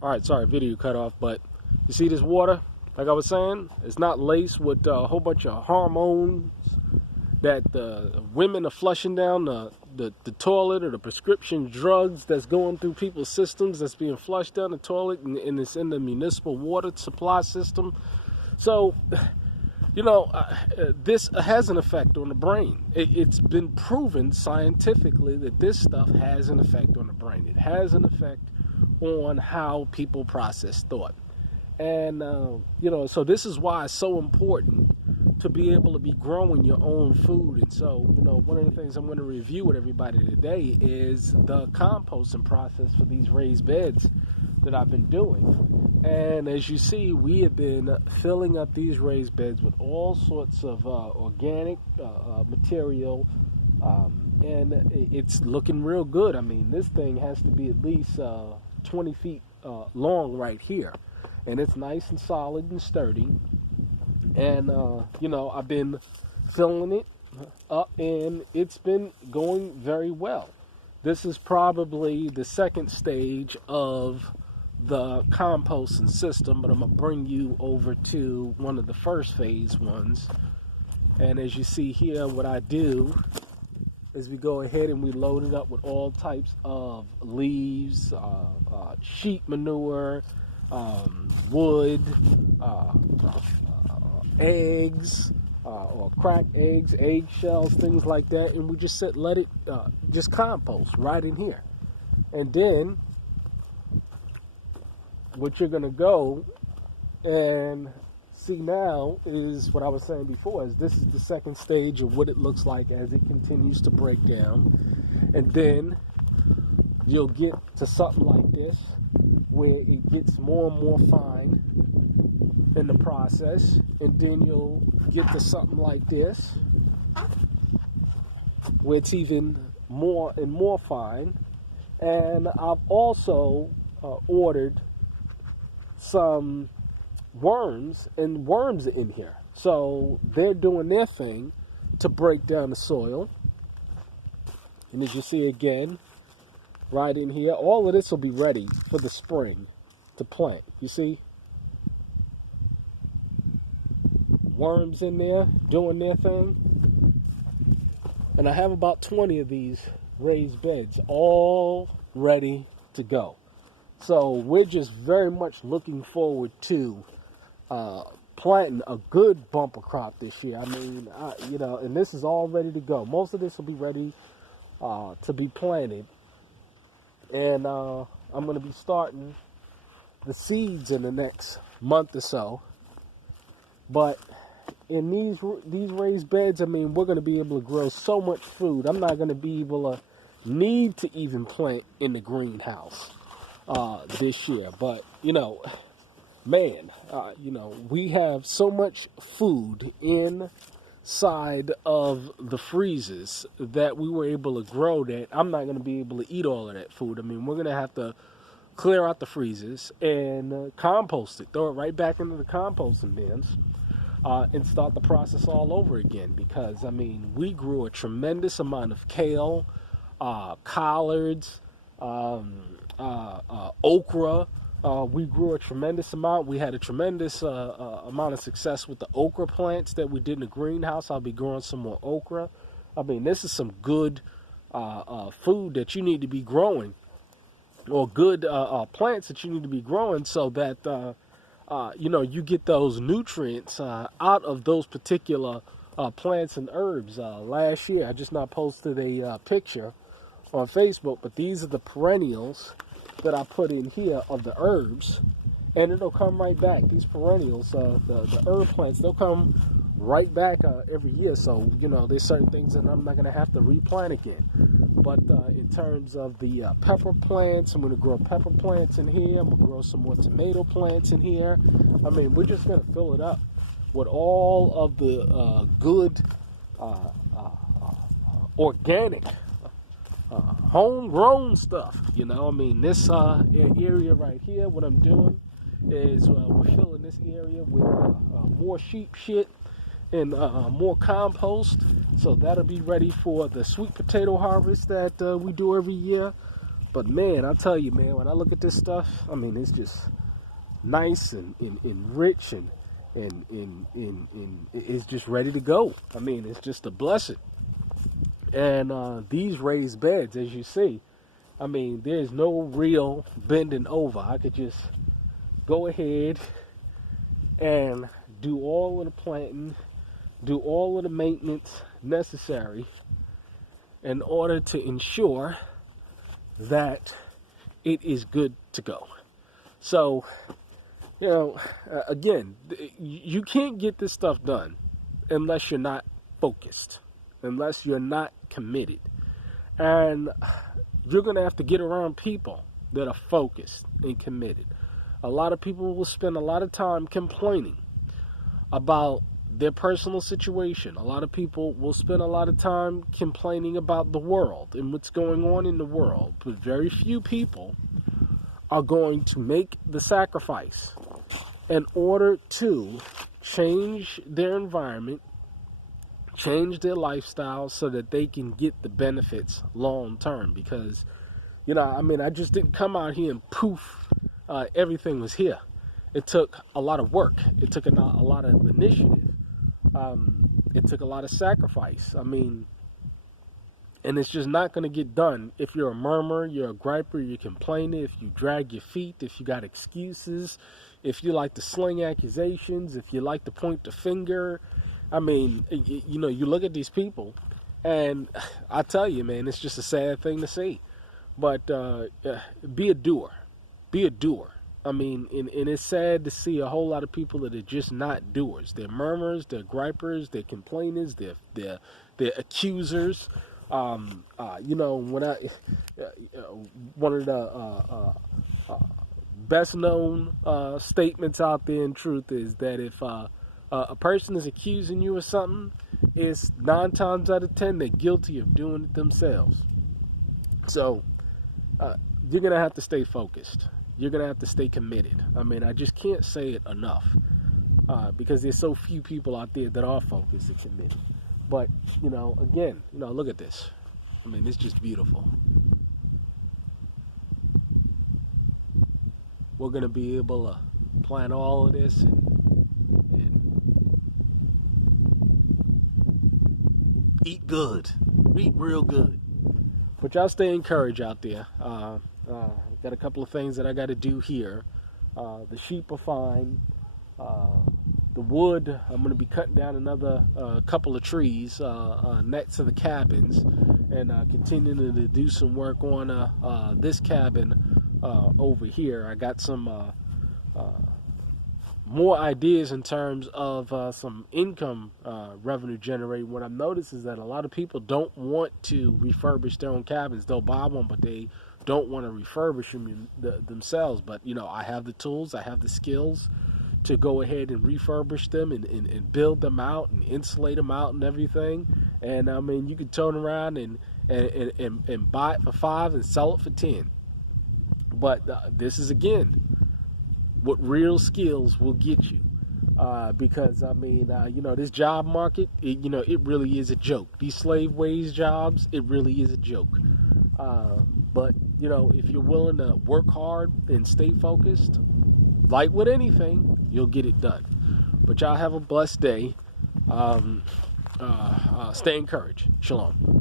All right, sorry, video cut off, but you see this water? Like I was saying, it's not laced with a whole bunch of hormones that the women are flushing down the toilet, or the prescription drugs that's going through people's systems that's being flushed down the toilet, and it's in the municipal water supply system. So, this has an effect on the brain. It's been proven scientifically that this stuff has an effect on the brain. It has an effect on how people process thought. And, so this is why it's so important to be able to be growing your own food. And so, one of the things I'm going to review with everybody today is the composting process for these raised beds that I've been doing. And as you see, we have been filling up these raised beds with all sorts of organic material, and it's looking real good. I mean, this thing has to be at least 20 feet long right here, and it's nice and solid and sturdy. And I've been filling it up, and it's been going very well. This is probably the second stage of the composting system, but I'm going to bring you over to one of the first phase ones. And as you see here, what I do is we go ahead and we load it up with all types of leaves, sheep manure, wood, eggs, or cracked eggs, eggshells, things like that, and we just let it just compost right in here. And then what you're gonna go and see now is what I was saying before, is this is the second stage of what it looks like as it continues to break down. And then you'll get to something like this where it gets more and more fine in the process, and then you'll get to something like this where it's even more and more fine. And I've also ordered some worms, and worms are in here, so they're doing their thing to break down the soil. And as you see again right in here, all of this will be ready for the spring to plant. You see worms in there doing their thing. And I have about 20 of these raised beds all ready to go. So we're just very much looking forward to planting a good bumper crop this year. I mean, and this is all ready to go. Most of this will be ready to be planted. And I'm going to be starting the seeds in the next month or so. But in these raised beds, I mean, we're going to be able to grow so much food. I'm not going to be able to need to even plant in the greenhouse this year. But, man, we have so much food inside of the freezers that we were able to grow that I'm not going to be able to eat all of that food. I mean, we're going to have to clear out the freezers and compost it, throw it right back into the composting bins. And start the process all over again, because I mean, we grew a tremendous amount of kale, collards, okra. We grew a tremendous amount. We had a tremendous amount of success with the okra plants that we did in the greenhouse. I'll be growing some more okra. I mean, this is some good food that you need to be growing, or good plants that you need to be growing, so that you get those nutrients out of those particular plants and herbs. Last year, I just not posted a picture on Facebook, but these are the perennials that I put in here of the herbs, and it'll come right back. These perennials, the herb plants, they'll come right back every year. So, there's certain things that I'm not going to have to replant again. But in terms of the pepper plants, I'm going to grow pepper plants in here. I'm going to grow some more tomato plants in here. I mean, we're just going to fill it up with all of the good organic homegrown stuff. I mean, this area right here, what I'm doing is we're filling this area with more sheep shit and more compost. So that'll be ready for the sweet potato harvest that we do every year. But man, I'll tell you, man, when I look at this stuff, I mean, it's just nice and rich and it's just ready to go. I mean, it's just a blessing. And these raised beds, as you see, I mean, there's no real bending over. I could just go ahead and do all of the planting, do all of the maintenance necessary in order to ensure that it is good to go. So, again, you can't get this stuff done unless you're not focused, unless you're not committed. And you're going to have to get around people that are focused and committed. A lot of people will spend a lot of time complaining about their personal situation. A lot of people will spend a lot of time complaining about the world and what's going on in the world. But very few people are going to make the sacrifice in order to change their environment, change their lifestyle so that they can get the benefits long term. Because, I just didn't come out here and poof, everything was here. It took a lot of work. It took a lot of initiative. It took a lot of sacrifice. And it's just not going to get done if you're a murmurer, you're a griper, you're complaining, if you drag your feet, if you got excuses, if you like to sling accusations, if you like to point the finger. You look at these people, and I tell you, man, it's just a sad thing to see. But be a doer. Be a doer. And it's sad to see a whole lot of people that are just not doers. They're murmurers, they're gripers, they're complainers, they're accusers. When one of the best known statements out there in truth is that if a person is accusing you of something, it's 9 times out of 10 they're guilty of doing it themselves. So you're going to have to stay focused. You're going to have to stay committed. I just can't say it enough because there's so few people out there that are focused and committed. But, again, look at this. It's just beautiful. We're going to be able to plan all of this and eat good. Eat real good. But y'all stay encouraged out there. Got a couple of things that I got to do here. The sheep are fine. The wood, I'm going to be cutting down another couple of trees next to the cabins and continuing to do some work on this cabin over here. I got some more ideas in terms of some income revenue generating. What I've noticed is that a lot of people don't want to refurbish their own cabins. They'll buy one, but they don't want to refurbish them themselves. But, I have the tools, I have the skills to go ahead and refurbish them and build them out and insulate them out and everything. And you can turn around and buy it for $5 and sell it for $10. But this is, again, what real skills will get you. Because this job market, it really is a joke. These slave wage jobs, it really is a joke. But if you're willing to work hard and stay focused, like with anything, you'll get it done. But y'all have a blessed day. Stay encouraged. Shalom.